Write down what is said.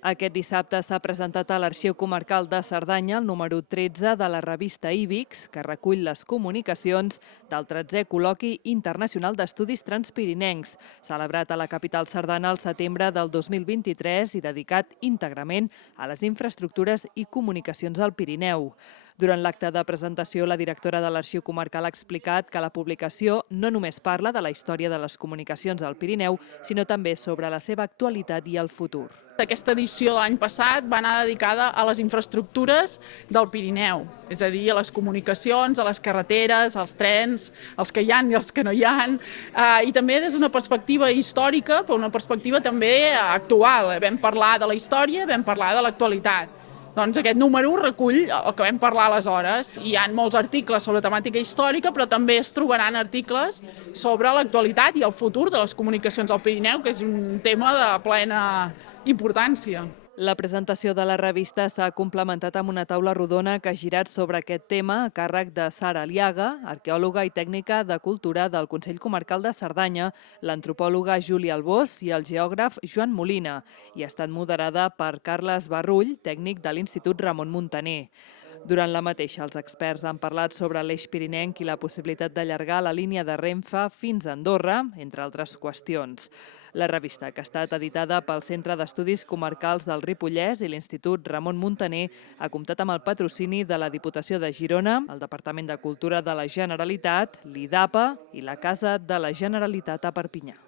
Aquest dissabte s'ha presentat a l'Arxiu Comarcal de Cerdanya el número 13 de la revista IBIX, que recull les comunicacions del 13è Col·loqui Internacional d'Estudis Transpirinencs, celebrat a la capital cerdana al setembre del 2023 i dedicat íntegrament a les infraestructures i comunicacions al Pirineu. Durant l'acte de presentació, la directora de l'Arxiu Comarcal ha explicat que la publicació no només parla de la història de les comunicacions al Pirineu, sinó també sobre la seva actualitat i el futur. Aquesta edició de l'any passat va anar dedicada a les infraestructures del Pirineu, és a dir, a les comunicacions, a les carreteres, als trens, els que hi ha i els que no hi ha, i també des d'una perspectiva històrica, però una perspectiva també actual. Vam parlar de la història, vam parlar de l'actualitat. Doncs aquest número recull el que vam parlar aleshores. Hi ha molts articles sobre temàtica històrica, però també es trobaran articles sobre l'actualitat i el futur de les comunicacions al Pirineu, que és un tema de plena importància. La presentació de la revista s'ha complementat amb una taula rodona que ha girat sobre aquest tema a càrrec de Sara Aliaga, arqueòloga i tècnica de cultura del Consell Comarcal de Cerdanya, l'antropòloga Júlia Albós i el geògraf Joan Molina, i ha estat moderada per Carles Barrull, tècnic de l'Institut Ramon Muntaner. Durant la mateixa, els experts han parlat sobre l'eix pirinenc i la possibilitat d'allargar la línia de Renfe fins a Andorra, entre altres qüestions. La revista, que ha estat editada pel Centre d'Estudis Comarcals del Ripollès i l'Institut Ramon Muntaner, ha comptat amb el patrocini de la Diputació de Girona, el Departament de Cultura de la Generalitat, l'IDAPA i la Casa de la Generalitat a Perpinyà.